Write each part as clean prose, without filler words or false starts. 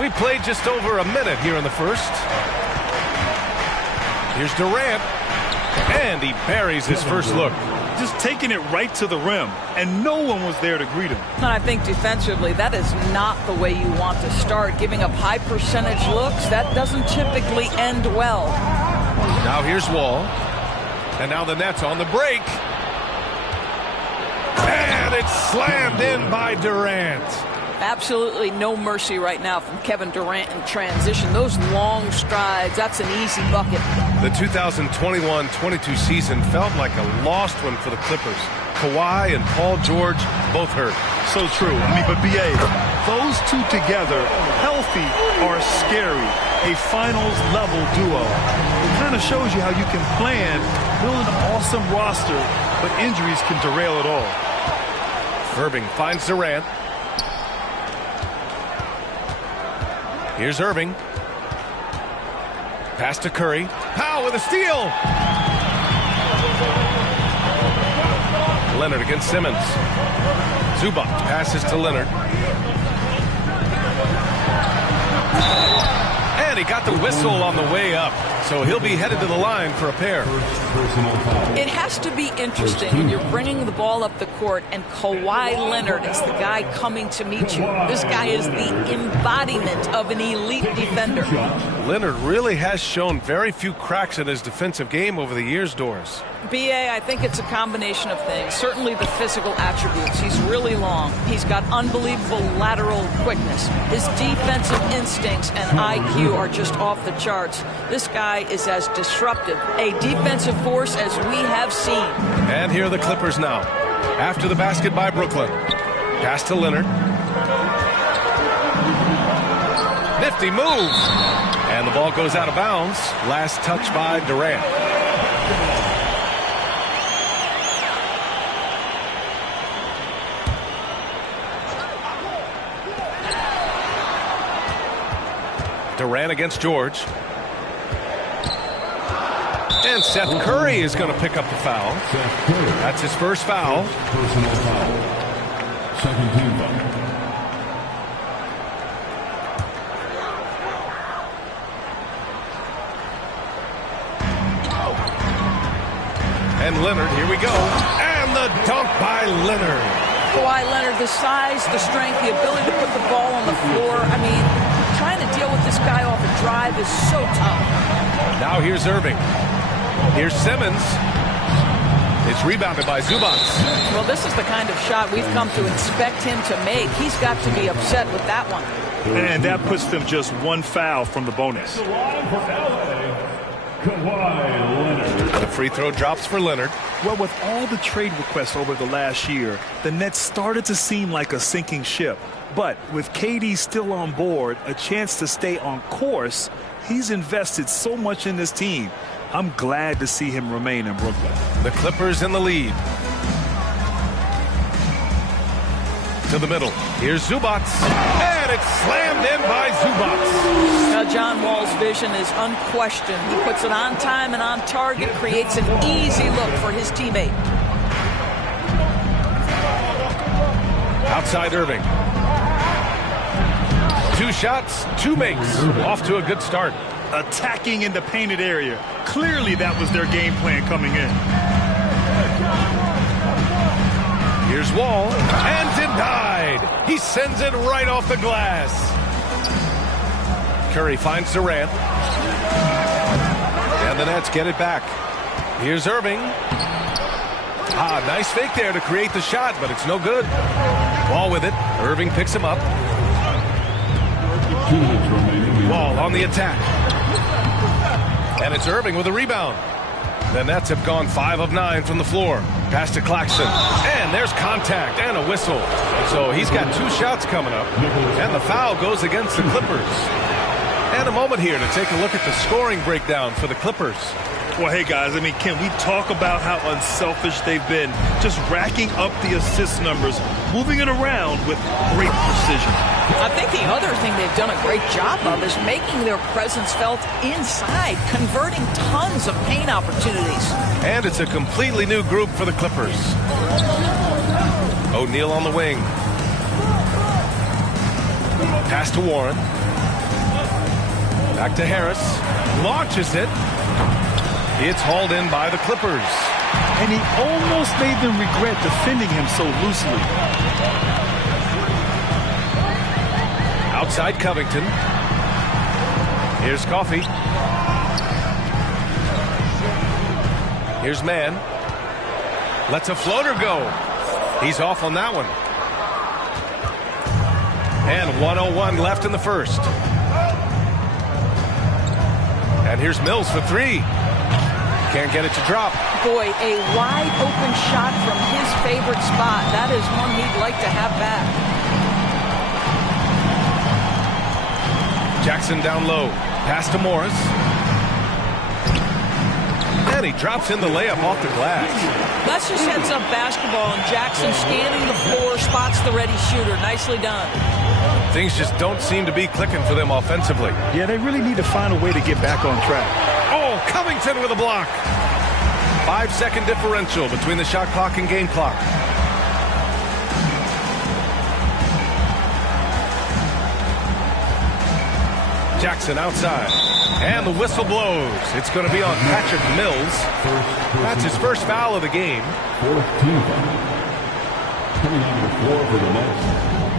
We played just over a minute here in the first. Here's Durant, and he buries his first look. Just taking it right to the rim, and no one was there to greet him. And I think defensively, that is not the way you want to start. Giving up high percentage looks, that doesn't typically end well. Now here's Wall, and now the Nets on the break. And it's slammed in by Durant. Absolutely no mercy right now from Kevin Durant in transition. Those long strides, that's an easy bucket. The 2021-22 season felt like a lost one for the Clippers. Kawhi and Paul George both hurt. So true. I mean, but B.A., those two together, healthy, are scary. A finals-level duo. It kind of shows you how you can plan, build an awesome roster, but injuries can derail it all. Irving finds Durant. Here's Irving. Pass to Curry. Powell with a steal. Leonard against Simmons. Zubac passes to Leonard. And he got the whistle on the way up. So he'll be headed to the line for a pair. It has to be interesting when you're bringing the ball up the court and Kawhi Leonard is the guy coming to meet you. This guy is the embodiment of an elite defender. Leonard really has shown very few cracks in his defensive game over the years, Doris. B.A., I think it's a combination of things. Certainly the physical attributes. He's really long. He's got unbelievable lateral quickness. His defensive instincts and IQ are just off the charts. This guy is as disruptive, a defensive force as we have seen. And here are the Clippers now. After the basket by Brooklyn. Pass to Leonard. Nifty move. And the ball goes out of bounds. Last touch by Durant. Durant against George. And Seth Curry is going to pick up the foul. That's his first foul. Personal foul. Second team foul. And Leonard, here we go. And the dunk by Leonard. Kawhi Leonard, the size, the strength, the ability to put the ball on the floor. I mean, trying to deal with this guy off a drive is so tough. Now here's Irving. Here's Simmons. It's rebounded by Zubac. Well, this is the kind of shot we've come to expect him to make. He's got to be upset with that one. And that puts them just one foul from the bonus. The free throw drops for Leonard. Well, with all the trade requests over the last year, the Nets started to seem like a sinking ship. But with KD still on board, a chance to stay on course, he's invested so much in this team. I'm glad to see him remain in Brooklyn. The Clippers in the lead. To the middle. Here's Zubac. And it's slammed in by Zubac. Now, John Wall's vision is unquestioned. He puts it on time and on target, creates an easy look for his teammate. Outside Irving. 2 shots, 2 makes. Off to a good start. Attacking in the painted area. Clearly that was their game plan coming in. Here's Wall, and denied. He sends it right off the glass. Curry finds Durant. And the Nets get it back. Here's Irving. Nice fake there to create the shot, but it's no good. Wall with it. Irving picks him up. Wall on the attack. And it's Irving with a rebound. The Nets have gone 5 of 9 from the floor. Pass to Claxton. And there's contact and a whistle. So he's got 2 shots coming up. And the foul goes against the Clippers. And a moment here to take a look at the scoring breakdown for the Clippers. Well, hey, guys, I mean, can we talk about how unselfish they've been? Just racking up the assist numbers, moving it around with great precision. I think the other thing they've done a great job of is making their presence felt inside, converting tons of paint opportunities. And it's a completely new group for the Clippers. O'Neal on the wing. Pass to Warren. Back to Harris. Launches it. It's hauled in by the Clippers. And he almost made them regret defending him so loosely. Outside Covington. Here's Coffey. Here's Mann. Lets a floater go. He's off on that one. And 1:01 left in the first. And here's Mills for three. Can't get it to drop. Boy, a wide open shot from his favorite spot. That is one he'd like to have back. Jackson down low. Pass to Morris. And he drops in the layup off the glass. That's just heads-up basketball, and Jackson scanning the floor, spots the ready shooter. Nicely done. Things just don't seem to be clicking for them offensively. Yeah, they really need to find a way to get back on track. Oh, Covington with a block. 5-second differential between the shot clock and game clock. Jackson outside. And the whistle blows. It's going to be on Patrick Mills. That's his first foul of the game.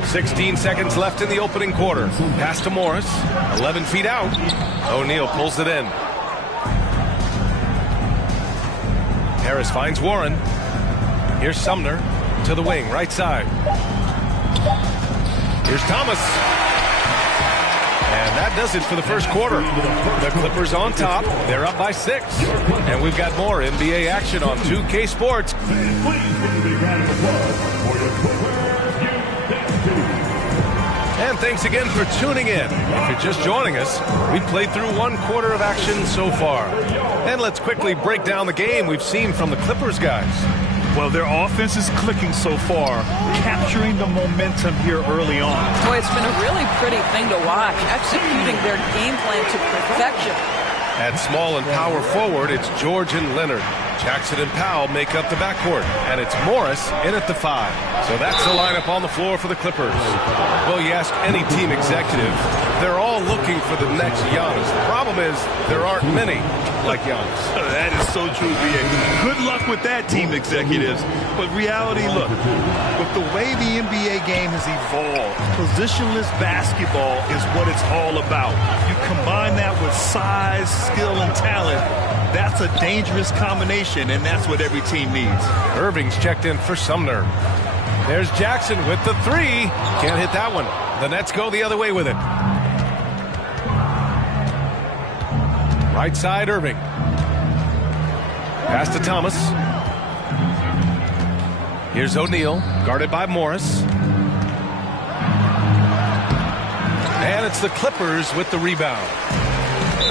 16 seconds left in the opening quarter. Pass to Morris. 11 feet out. O'Neal pulls it in. Harris finds Warren. Here's Sumner to the wing, right side. Here's Thomas. And that does it for the first quarter. The Clippers on top. They're up by 6. And we've got more NBA action on 2K Sports. And thanks again for tuning in. If you're just joining us, we played through 1 quarter of action so far. And let's quickly break down the game we've seen from the Clippers guys. Well, their offense is clicking so far, capturing the momentum here early on. Boy, it's been a really pretty thing to watch, executing their game plan to perfection. At small and power forward, it's George and Leonard. Jackson and Powell make up the backcourt, and it's Morris in at the 5. So that's the lineup on the floor for the Clippers. Well, you ask any team executive, they're all looking for the next Giannis. The problem is there aren't many like Giannis. That is so true, B.A. Good luck with that, team executives. But reality, look, with the way the NBA game has evolved, positionless basketball is what it's all about. You combine that with size, skill, and talent, that's a dangerous combination, and that's what every team needs. Irving's checked in for Sumner. There's Jackson with the 3. Can't hit that one. The Nets go the other way with it. Right side, Irving. Pass to Thomas. Here's O'Neal, guarded by Morris. And it's the Clippers with the rebound.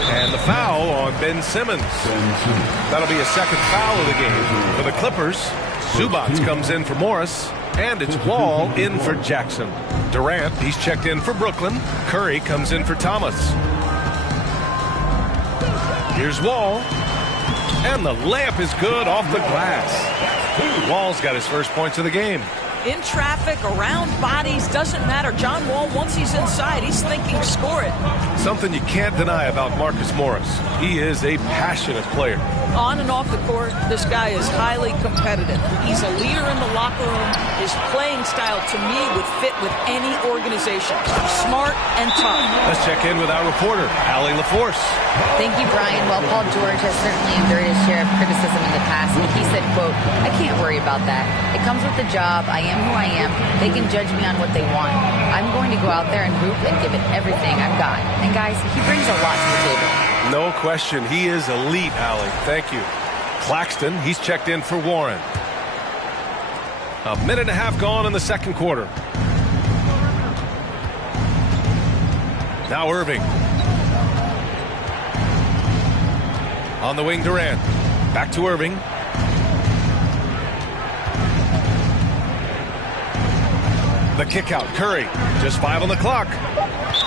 And the foul on Ben Simmons. That'll be a second foul of the game. For the Clippers, Zubac comes in for Morris. And it's Wall in for Jackson. Durant, he's checked in for Brooklyn. Curry comes in for Thomas. Here's Wall. And the layup is good off the glass. Wall's got his first points of the game. In traffic, around bodies, doesn't matter. John Wall, once he's inside, he's thinking score it. Something you can't deny about Marcus Morris. He is a passionate player. On and off the court, this guy is highly competitive. He's a leader in the locker room. His playing style, to me, would fit with any organization. Smart and tough. Let's check in with our reporter, Allie LaForce. Thank you, Brian. Well, Paul George has certainly endured his share of criticism in the past, but he said, quote, "I can't worry about that. It comes with the job. I am who I am. They can judge me on what they want. I'm going to go out there and hoop and give it everything I've got." And guys, he brings a lot to the table. No question. He is elite, Allie. Thank you. Claxton, he's checked in for Warren. A minute and a half gone in the second quarter. Now Irving. On the wing, Durant. Back to Irving. The kick out, Curry. Just 5 on the clock.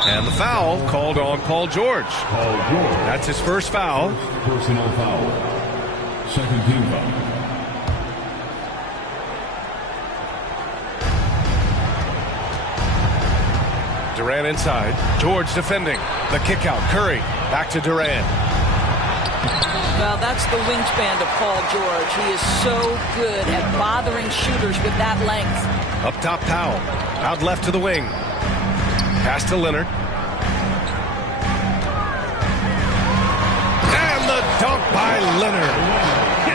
And the foul called on Paul George. That's his first foul. Personal foul. Second team foul. Durant inside. George defending. The kick out. Curry back to Durant. Well, that's the wingspan of Paul George. He is so good at bothering shooters with that length. Up top, Powell. Out left to the wing. Pass to Leonard. And the dunk by Leonard.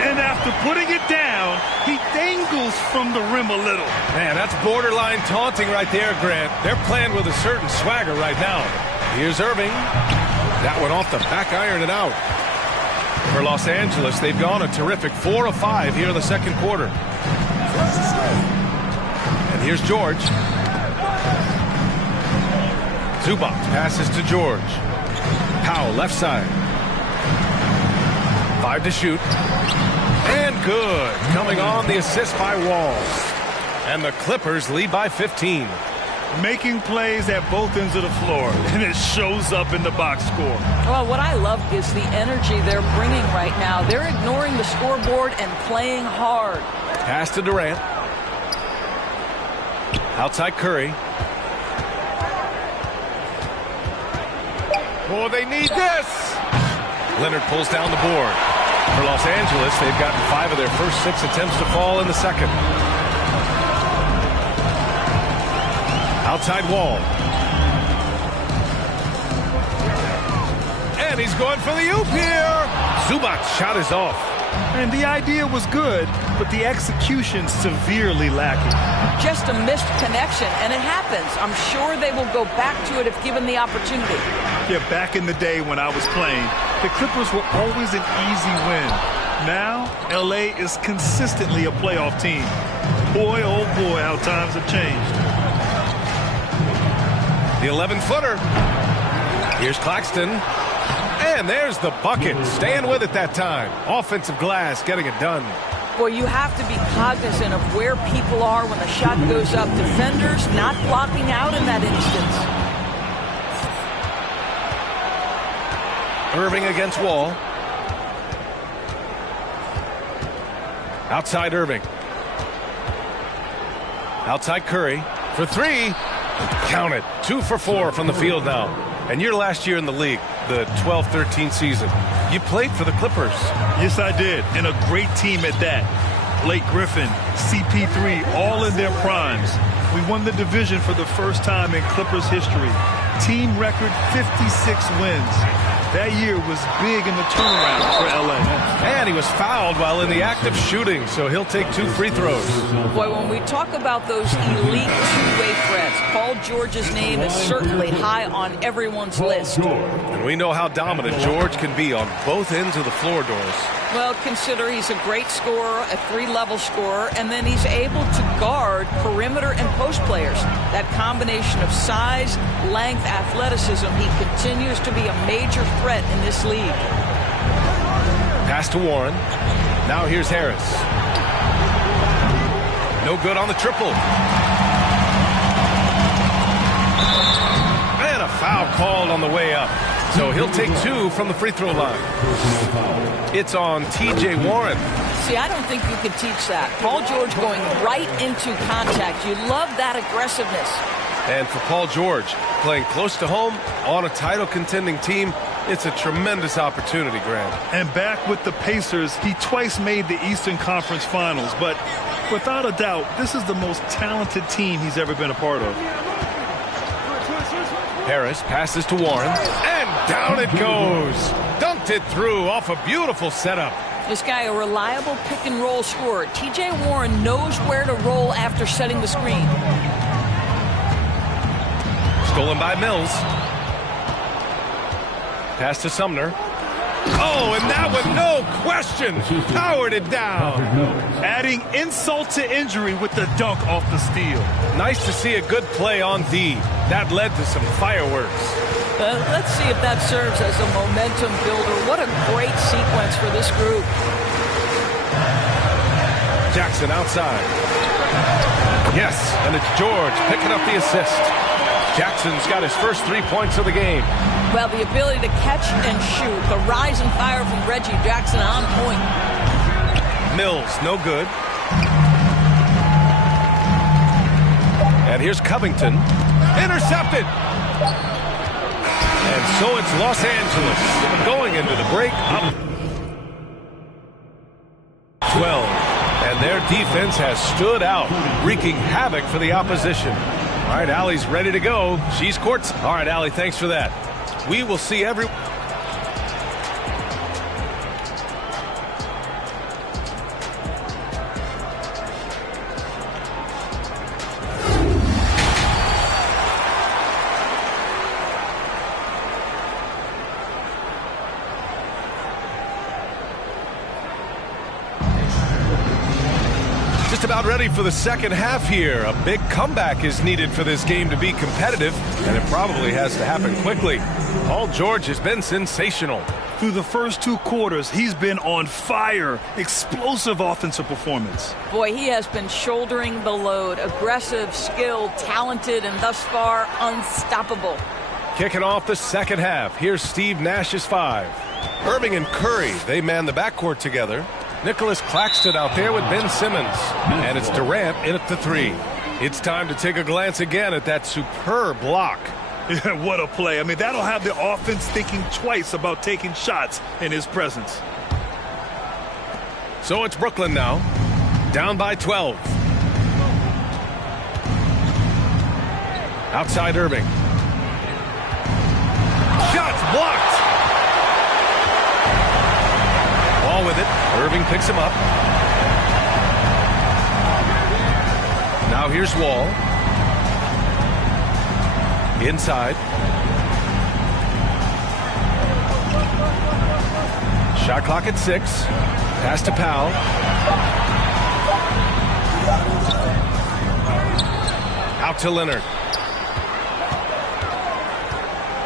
And after putting it down, he dangles from the rim a little. Man, that's borderline taunting right there, Grant. They're playing with a certain swagger right now. Here's Irving. That one off the back iron and out. For Los Angeles, they've gone a terrific 4 of 5 here in the second quarter. And here's George. Zubac passes to George. Powell left side. 5 to shoot. And good. Coming on the assist by Wall. And the Clippers lead by 15. Making plays at both ends of the floor, and it shows up in the box score. Well, what I love is the energy they're bringing right now. They're ignoring the scoreboard and playing hard. Pass to Durant. Outside Curry. Oh, they need this. Leonard pulls down the board. For Los Angeles, they've gotten 5 of their first 6 attempts to fall in the second. Outside Wall. And he's going for the oop here. Zubac's shot is off. And the idea was good, but the execution severely lacking. Just a missed connection, and it happens. I'm sure they will go back to it if given the opportunity. Yeah, back in the day when I was playing, the Clippers were always an easy win. Now, LA is consistently a playoff team. Boy, oh boy, how times have changed. The 11-footer. Here's Claxton. And there's the bucket. Staying with it that time. Offensive glass getting it done. Boy, you have to be cognizant of where people are when the shot goes up. Defenders not blocking out in that instance. Irving against Wall. Outside Irving. Outside Curry for 3. Count it. 2 for 4 from the field now. And your last year in the league, the 12-13 season, you played for the Clippers. Yes, I did. And a great team at that. Blake Griffin, CP3, all in their primes. We won the division for the first time in Clippers history. Team record 56 wins. That year was big in the turnaround for LA. And he was fouled while in the act of shooting, so he'll take 2 free throws. Boy, when we talk about those elite two-way threats, Paul George's name is certainly high on everyone's list. And we know how dominant George can be on both ends of the floor, Doris. Well, consider he's a great scorer, a 3-level scorer, and then he's able to guard perimeter and post players. That combination of size, length, athleticism, he continues to be a major threat in this league. Pass to Warren. Now here's Harris. No good on the triple. And a foul called on the way up. So he'll take 2 from the free throw line. It's on T.J. Warren. See, I don't think you can teach that. Paul George going right into contact. You love that aggressiveness. And for Paul George, playing close to home on a title contending team, it's a tremendous opportunity, Grant. And back with the Pacers, he twice made the Eastern Conference Finals. But without a doubt, this is the most talented team he's ever been a part of. Harris passes to Warren, and down it goes. Dunked it through off a beautiful setup. This guy, a reliable pick-and-roll scorer. T.J. Warren knows where to roll after setting the screen. Stolen by Mills. Pass to Sumner. Oh, and that one, no question, powered it down. Adding insult to injury with the dunk off the steal. Nice to see a good play on D. That led to some fireworks. Let's see if that serves as a momentum builder. What a great sequence for this group. Jackson outside. Yes, and it's George picking up the assist. Jackson's got his first 3 points of the game. Well, the ability to catch and shoot, the rise and fire from Reggie Jackson on point. Mills, no good. And here's Covington. Intercepted. So it's Los Angeles going into the break up 12. And their defense has stood out, wreaking havoc for the opposition. All right, Allie's ready to go. She's court. All right, Allie, thanks for that. We will see every... Just about ready for the second half here. A big comeback is needed for this game to be competitive, and it probably has to happen quickly. Paul George has been sensational. Through the first 2 quarters, he's been on fire. Explosive offensive performance. Boy, he has been shouldering the load. Aggressive, skilled, talented, and thus far unstoppable. Kicking off the second half. Here's Steve Nash's 5. Irving and Curry, they man the backcourt together. Nicholas Claxton out there with Ben Simmons. And it's Durant in at the 3. It's time to take a glance again at that superb block. Yeah, what a play. I mean, that'll have the offense thinking twice about taking shots in his presence. So it's Brooklyn now, down by 12. Outside Irving. Shots blocked. Ball with it. Irving picks him up. Now here's Wall. Inside. Shot clock at 6. Pass to Powell. Out to Leonard.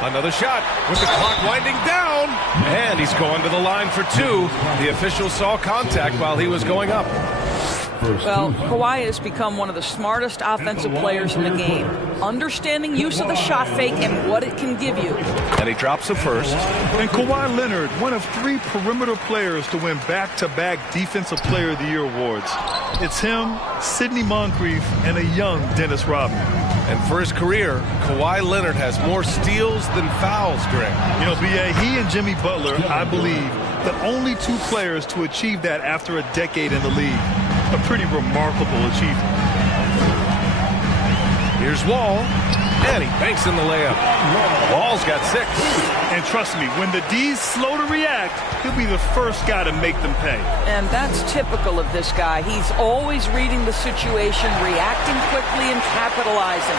Another shot with the clock winding down. And he's going to the line for 2. The official saw contact while he was going up. Well, Kawhi has become one of the smartest offensive players in the game, understanding use of the shot fake and what it can give you. And he drops the first. And Kawhi Leonard, one of 3 perimeter players to win back-to-back Defensive Player of the Year awards. It's him, Sidney Moncrief, and a young Dennis Rodman. And for his career, Kawhi Leonard has more steals than fouls, Greg. You know, B.A., he and Jimmy Butler, I believe, the only 2 players to achieve that after a decade in the league. A pretty remarkable achievement. Here's Wall, and he banks in the layup. Wall's got 6. And trust me, when the D's slow to react, he'll be the first guy to make them pay. And that's typical of this guy. He's always reading the situation, reacting quickly, and capitalizing.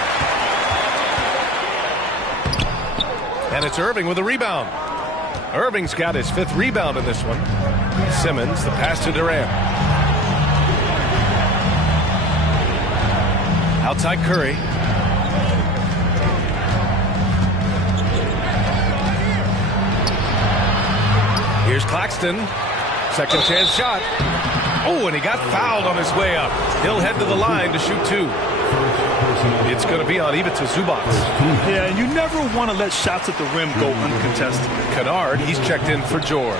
And it's Irving with a rebound. Irving's got his 5th rebound in this one. Simmons, the pass to Durant. Outside Curry. Here's Claxton. Second chance shot. Oh, and he got fouled on his way up. He'll head to the line to shoot 2. It's going to be on Ivica Zubac. Yeah, and you never want to let shots at the rim go uncontested. Kennard, he's checked in for George.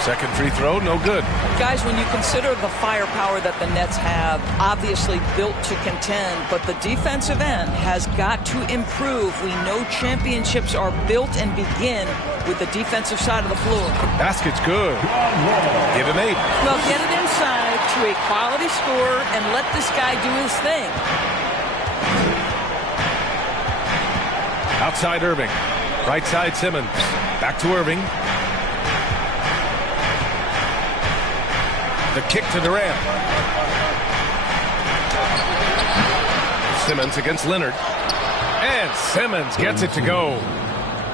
Second free throw, no good. Guys, when you consider the firepower that the Nets have, obviously built to contend, but the defensive end has got to improve. We know championships are built and begin with the defensive side of the floor. Basket's good. Give him 8. Well, get it inside to a quality scorer and let this guy do his thing. Outside Irving. Right side Simmons. Back to Irving. The kick to Durant. Simmons against Leonard. And Simmons gets it to go.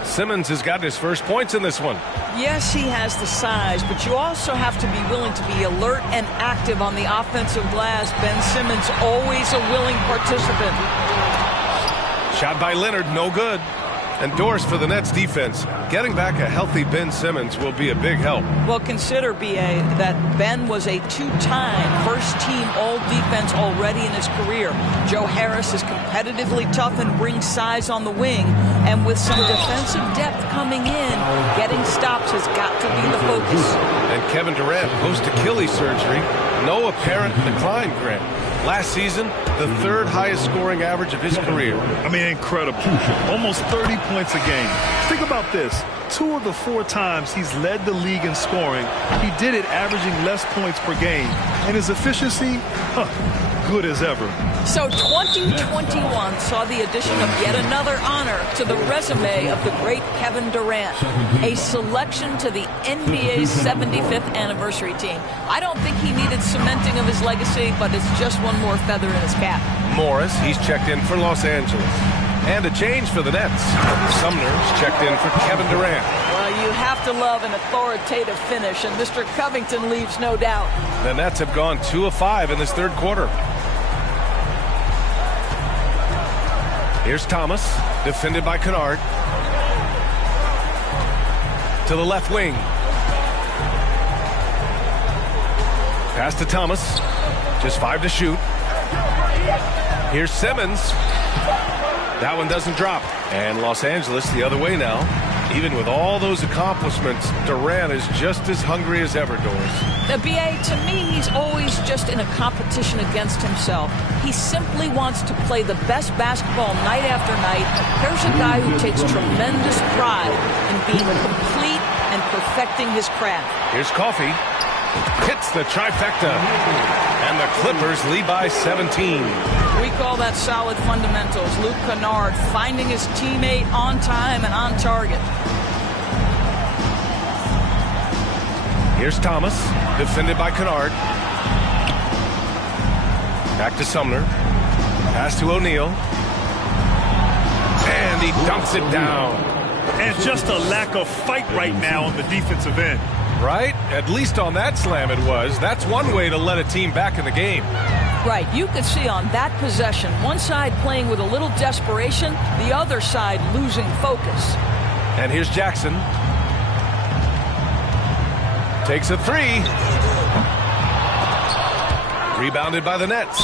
Simmons has got his first points in this one. Yes, he has the size, but you also have to be willing to be alert and active on the offensive glass. Ben Simmons, always a willing participant. Shot by Leonard, no good. And Doris for the Nets defense. Getting back a healthy Ben Simmons will be a big help. Well, consider, B.A., that Ben was a 2-time first-team all-defense already in his career. Joe Harris has competitively tough and brings size on the wing. And with some defensive depth coming in, getting stops has got to be the focus. And Kevin Durant, post-Achilles surgery, no apparent decline, Grant. Last season, the third highest scoring average of his career. I mean, incredible. Almost 30 points a game. Think about this. 2 of the 4 times he's led the league in scoring, he did it averaging less points per game. And his efficiency, good as ever. So 2021 saw the addition of yet another honor to the resume of the great Kevin Durant, a selection to the NBA's 75th anniversary team. I don't think he needed cementing of his legacy, but it's just one more feather in his cap. Morris, he's checked in for Los Angeles. And a change for the Nets. Sumner's checked in for Kevin Durant. Well, you have to love an authoritative finish, and Mr. Covington leaves no doubt. The Nets have gone 2 of 5 in this third quarter. Here's Thomas, defended by Kennard. To the left wing. Pass to Thomas. Just 5 to shoot. Here's Simmons. That one doesn't drop. And Los Angeles the other way now. Even with all those accomplishments, Durant is just as hungry as ever, Doris. The BA, to me, he's always just in a competition against himself. He simply wants to play the best basketball night after night. Here's a guy who takes tremendous pride in being complete and perfecting his craft. Here's Coffey. Hits the trifecta. And the Clippers lead by 17. We call that solid fundamentals. Luke Kennard finding his teammate on time and on target. Here's Thomas, defended by Kennard. Back to Sumner. Pass to O'Neal. And he dumps it down. And just a lack of fight right now on the defensive end. Right? At least on that slam it was. That's one way to let a team back in the game. Right. You could see on that possession, one side playing with a little desperation, the other side losing focus. And here's Jackson. Takes a 3. Rebounded by the Nets.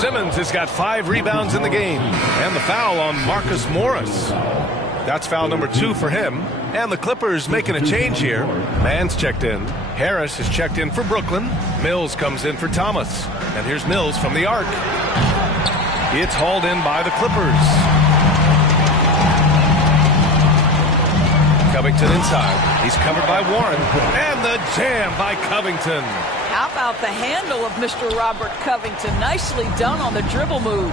Simmons has got 5 rebounds in the game. And the foul on Marcus Morris. That's foul number 2 for him. And the Clippers making a change here. Mann's checked in. Harris is checked in for Brooklyn. Mills comes in for Thomas. And here's Mills from the arc. It's hauled in by the Clippers. Covington inside. He's covered by Warren. And the jam by Covington. How about the handle of Mr. Robert Covington? Nicely done on the dribble move.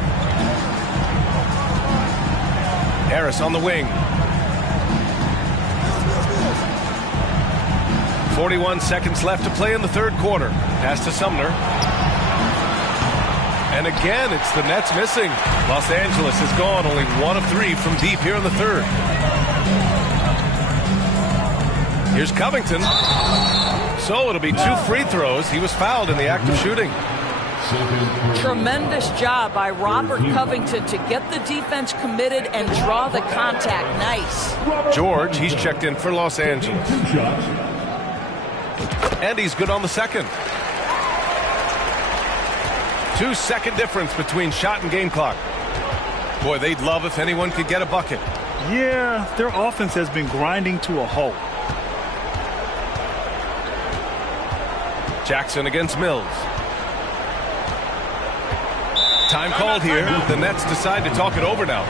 Harris on the wing. 41 seconds left to play in the third quarter. Pass to Sumner. And again, it's the Nets missing. Los Angeles has gone only 1 of 3 from deep here in the third. Here's Covington. So it'll be 2 free throws. He was fouled in the act of shooting. Tremendous job by Robert Covington to get the defense committed and draw the contact. Nice. George, he's checked in for Los Angeles. And he's good on the second. 2-second difference between shot and game clock. Boy, they'd love if anyone could get a bucket. Yeah, their offense has been grinding to a halt. Jackson against Mills. Time called here. The Nets decide to talk it over now.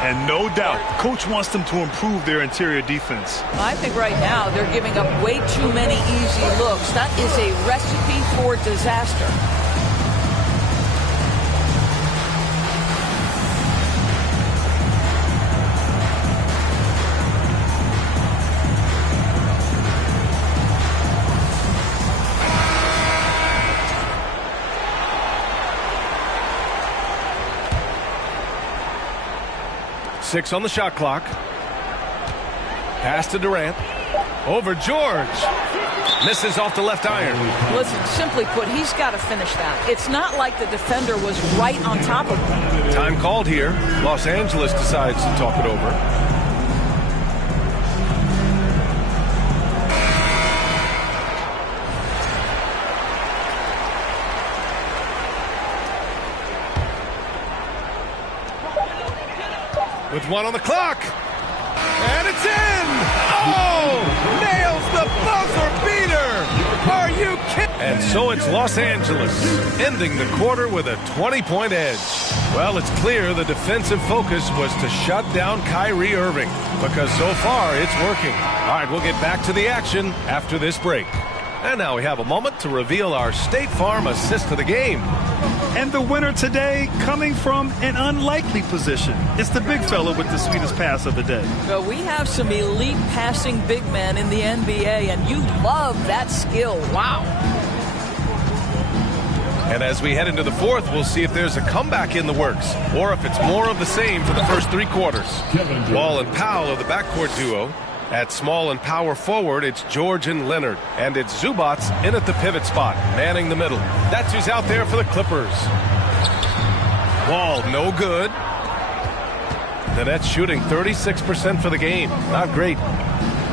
And no doubt, coach wants them to improve their interior defense. I think right now they're giving up way too many easy looks. That is a recipe for disaster. Six on the shot clock. Pass to Durant. Over George. Misses off the left iron. Listen, simply put, he's got to finish that. It's not like the defender was right on top of him. Time called here. Los Angeles decides to talk it over. with 1 on the clock. And it's in! Oh! Nails the buzzer beater! Are you kidding? And so it's Los Angeles, ending the quarter with a 20-point edge. Well, it's clear the defensive focus was to shut down Kyrie Irving, because so far it's working. All right, we'll get back to the action after this break. And now we have a moment to reveal our State Farm assist of the game. And the winner today coming from an unlikely position. It's the big fella with the sweetest pass of the day. Well, we have some elite passing big men in the NBA, and you love that skill. Wow. And as we head into the fourth, we'll see if there's a comeback in the works, or if it's more of the same for the first 3 quarters. Wall and Powell are the backcourt duo. At small and power forward, it's George and Leonard. And it's Zubac in at the pivot spot, manning the middle. That's who's out there for the Clippers. Wall, no good. The Nets shooting 36% for the game. Not great.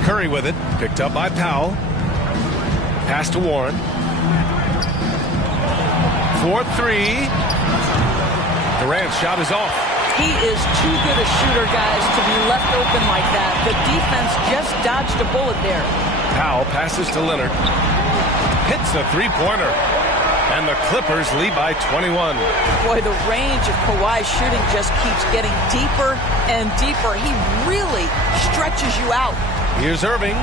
Curry with it. Picked up by Powell. Pass to Warren. 4-3. Durant's shot is off. He is too good a shooter, guys, to be left open like that. The defense just dodged a bullet there. Powell passes to Leonard. Hits a three-pointer. And the Clippers lead by 21. Boy, the range of Kawhi's shooting just keeps getting deeper and deeper. He really stretches you out. Here's Irving.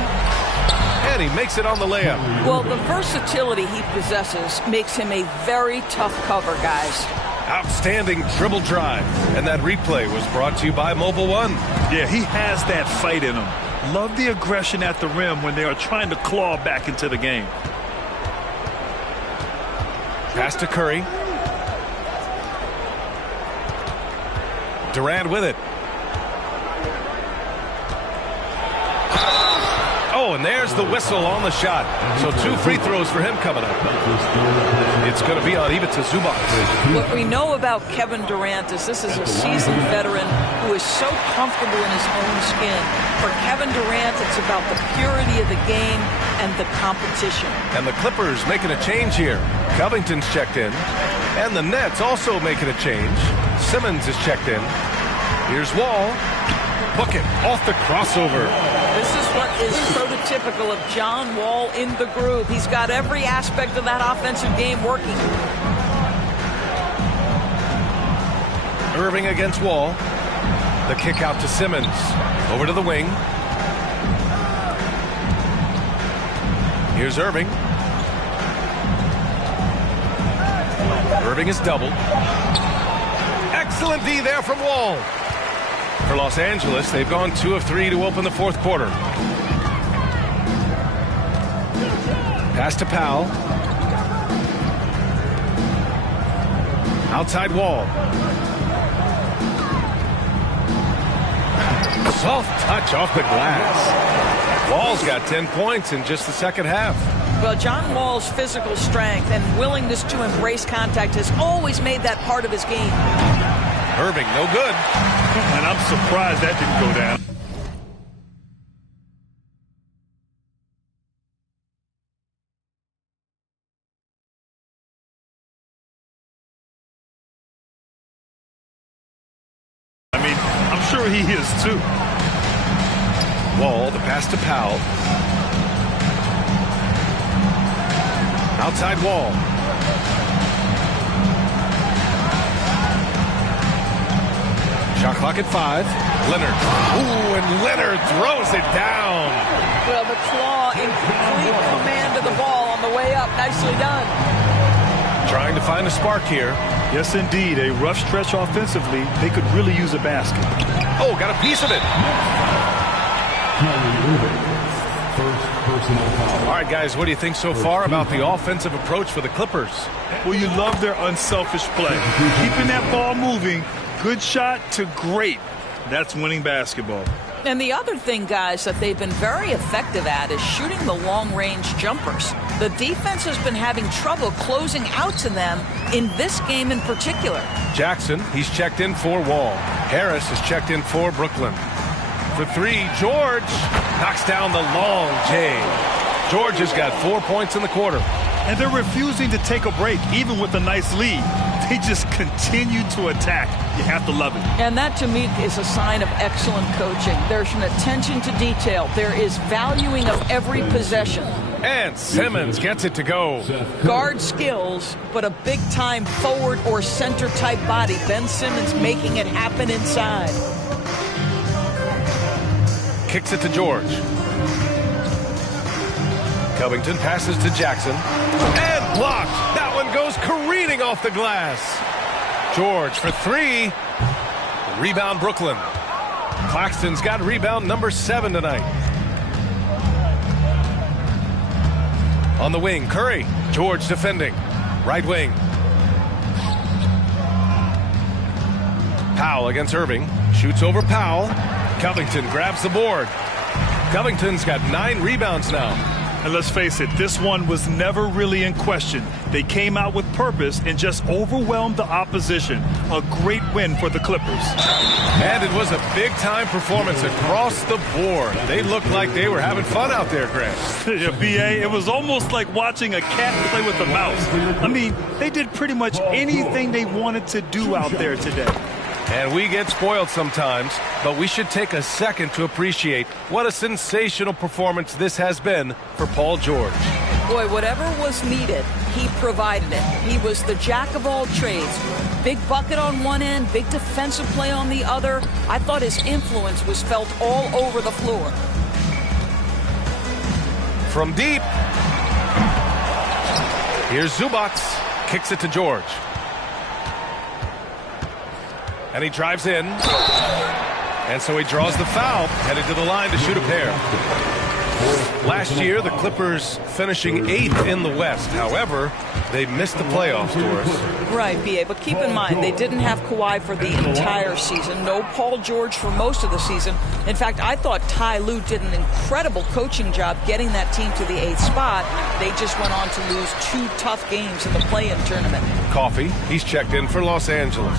And he makes it on the layup. Well, the versatility he possesses makes him a very tough cover, guys. Outstanding dribble drive. And that replay was brought to you by Mobile One. Yeah, he has that fight in him. Love the aggression at the rim when they are trying to claw back into the game. Pass to Curry. Durant with it. Oh, and there's the whistle on the shot. So 2 free throws for him coming up. It's going to be on Ivica Zubac. What we know about Kevin Durant is this is a seasoned veteran who is so comfortable in his own skin. For Kevin Durant, it's about the purity of the game and the competition. And the Clippers making a change here. Covington's checked in. And the Nets also making a change. Simmons is checked in. Here's Wall. Book it off the crossover. This is what is prototypical of John Wall in the groove. He's got every aspect of that offensive game working. Irving against Wall. The kick out to Simmons. Over to the wing. Here's Irving. Irving is doubled. Excellent D there from Wall. For Los Angeles, they've gone 2 of 3 to open the fourth quarter. Pass to Powell. Outside Wall. Soft touch off the glass. Wall's got 10 points in just the second half. Well, John Wall's physical strength and willingness to embrace contact has always made that part of his game. Irving, no good. And I'm surprised that didn't go down. I mean, I'm sure he is too. Wall, the pass to Powell. Outside Wall. Shot clock at 5. Leonard. Ooh, and Leonard throws it down. Well, the claw in complete command of the ball on the way up. Nicely done. Trying to find a spark here. Yes, indeed. A rough stretch offensively. They could really use a basket. Oh, got a piece of it. First personal foul. All right, guys, what do you think so far about the offensive approach for the Clippers? Well, you love their unselfish play. Keeping that ball moving. Good shot to great. That's winning basketball. And the other thing, guys, that they've been very effective at is shooting the long-range jumpers. The defense has been having trouble closing out to them in this game in particular. Jackson, he's checked in for Wall. Harris is checked in for Brooklyn. For 3, George knocks down the long J. George has got 4 points in the quarter. And they're refusing to take a break, even with a nice lead. They just continue to attack. You have to love it. And that, to me, is a sign of excellent coaching. There's an attention to detail. There is valuing of every possession. And Simmons gets it to go. Guard skills, but a big-time forward or center-type body. Ben Simmons making it happen inside. Kicks it to George. Covington passes to Jackson. And blocked. That one goes careening off the glass. George for three. Rebound Brooklyn. Claxton's got rebound number 7 tonight. On the wing, Curry. George defending. Right wing. Powell against Irving. Shoots over Powell. Covington grabs the board. Covington's got 9 rebounds now. And let's face it, this one was never really in question. They came out with purpose and just overwhelmed the opposition. A great win for the Clippers. And it was a big-time performance across the board. They looked like they were having fun out there, Grant. Yeah, B.A., it was almost like watching a cat play with a mouse. I mean, they did pretty much anything they wanted to do out there today. And we get spoiled sometimes, but we should take a second to appreciate what a sensational performance this has been for Paul George. Boy, whatever was needed, he provided it. He was the jack of all trades. Big bucket on one end, big defensive play on the other. I thought his influence was felt all over the floor. From deep, here's Zubac. Kicks it to George. And he drives in. And so he draws the foul, headed to the line to shoot a pair. Last year, the Clippers finishing 8th in the West. However, they missed the playoffs, Doris. Right, B.A., but keep in mind, they didn't have Kawhi for the entire season. No Paul George for most of the season. In fact, I thought Ty Lue did an incredible coaching job getting that team to the 8th spot. They just went on to lose 2 tough games in the play-in tournament. Coffey, he's checked in for Los Angeles.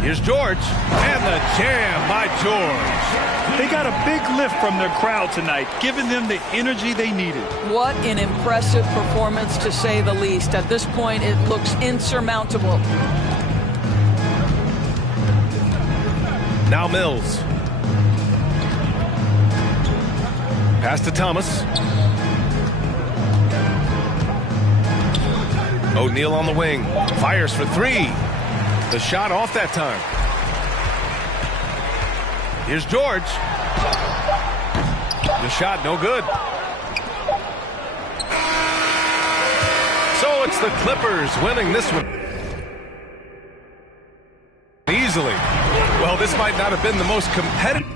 Here's George, and the jam by George. They got a big lift from their crowd tonight, giving them the energy they needed. What an impressive performance, to say the least. At this point, it looks insurmountable. Now Mills. Pass to Thomas. O'Neal on the wing. Fires for 3. The shot off that time. Here's George. The shot no good. So it's the Clippers winning this one easily. Well, this might not have been the most competitive.